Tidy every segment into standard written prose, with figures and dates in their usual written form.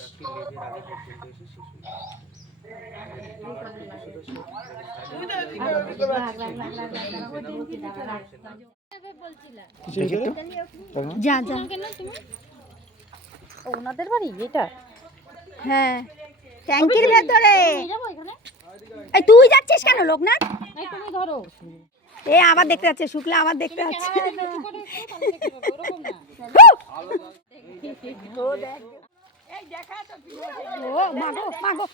রাখি লেজের আগে পর্যন্ত এসে শেষ হয়ে যায়। যা যা ওনাদের বাড়ি এটা? হ্যাঁ ট্যাঙ্কির ভেতরে। এই তুই যাচ্ছিস কেন লোকনাথ? তুমি ধরো। এ আবার দেখতে যাচ্ছে, শুক্লা আবার দেখতে যাচ্ছে। ও মাগো মাগো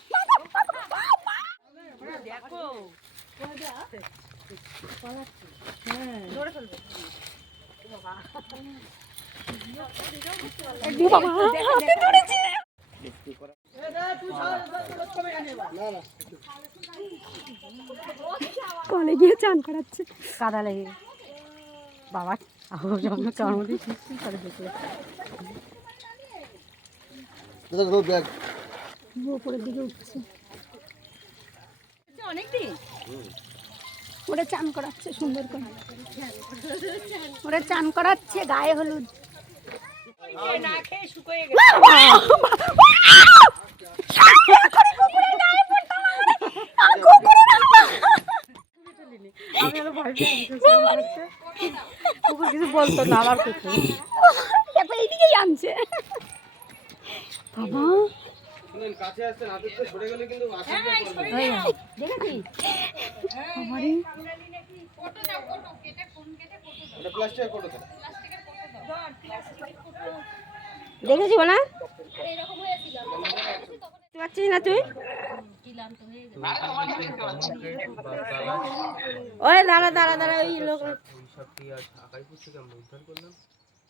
দেখো কলে গিয়ে চান করাচ্ছে। কাদা লেগে বাবা জন্ম জন্মদিন করে দেখলে উপরের দিকে উঠছে। অনেকদিন ওরা চান করাচ্ছে সুন্দর করে, ওরা চান করাচ্ছে গায়ে হলুদ। না খেয়ে শুকিয়ে কিছু বলতো না আমার কিছু এইদিকেই আনছে বাবা। কাছে আসছেন, হাতের তো সরে গেলে কিন্তু প্লাস্টিকের ফটো দেন। দেখেছি না পাচ্ছিস না তুই? ওই দাঁড়া দাঁড়া দাঁড়া, ওই লোক সবটি আজ আকাইপুর থেকে আমরা উদ্ধার করলাম।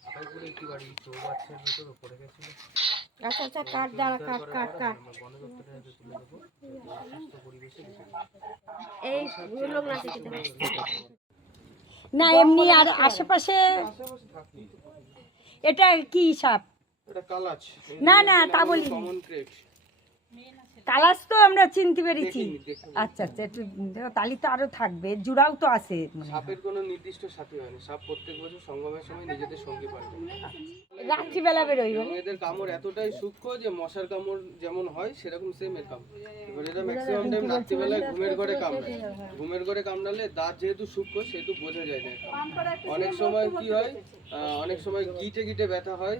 আকাইপুরে একটি বাড়ি চৌবাচ্চার ভেতর পড়ে গেছিল। আচ্ছা আচ্ছা কাট দাঁড়া কাট কাট কাট। আমরা বন দপ্তরের হাতে তুলে দেবো, সুস্থ পরিবেশে রেখে দেবো। এই লোক না এমনি আর আশেপাশে আশেপাশে থাকি। এটা কি সাপ? এটা কালাচ। না না তা বলি কমন ক্রেট। তালাশ তো আমরা চিনতে পেরেছি। দেখুন, আচ্ছা আচ্ছা একটু তালি তো আরো থাকবে, জুড়াও তো আছে। সাপের কোনো নির্দিষ্ট সাথী হয়নি। সাপ প্রত্যেক বছর সঙ্গমের সময় নিজেদের সঙ্গী পাল্টে। রাত্রিবেলা বেরোই এবং এদের কামড় এতটাই সূক্ষ্ম যে মশার কামড় যেমন হয় সেরকম সেম এর কামড়। এবার এটা ম্যাক্সিমাম টাইম রাত্রিবেলায় ঘুমের ঘরে কামড়ায়। ঘুমের ঘরে কামড়ালে দাঁত যেহেতু সূক্ষ্ম সেহেতু বোঝা যায় না। অনেক সময় কি হয়, অনেক সময় গিটে গিটে ব্যথা হয়,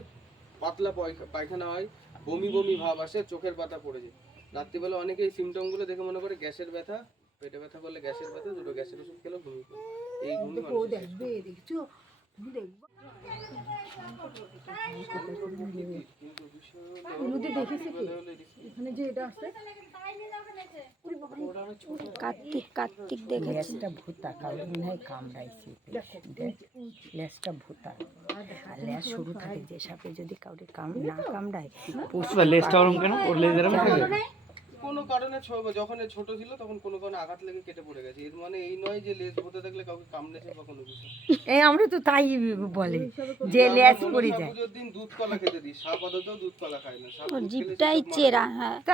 পাতলা পায়খানা হয়, বমি বমি ভাব আসে, চোখের পাতা পড়ে যায়। রাত্রিবেলা অনেকে এই সিমটমগুলো দেখে মনে করে গ্যাসের ব্যথা, পেটে ব্যথা করলে গ্যাসের ব্যথা, দুটো গ্যাসের ওষুধ খেলে ঘুমিয়ে পড়ে। এই ঘুমই কার্তিক কার্তিক দেখেছি। ভূতা কাউকে মনে হয় কামড়াইছে, লেজটা ভূতা আর লেজ শুরু থাকে যে সাপে যদি কাউকে না কামড়ায় লেজটা ওরকম কেন? ওর লেজ এরকম থাকে? কোনো কারণে যখন এ ছোট ছিল তখন কোনো কারণে আঘাত লেগে কেটে পড়ে গেছে। এর মানে এই নয় যে লেজ ভূতে থাকলে কাউকে কামড়েছে বা কোনো কিছু। এই আমরা তো তাই বলে যে লেজ পড়ে যায়। পুজোর দিন দুধ কলা খেতে দিই। সাপ আদতেও দুধ কলা খায় না। সাপ দুধ খেলে জিপটাই সে সব মারা চেরা। যায়। হ্যাঁ তাই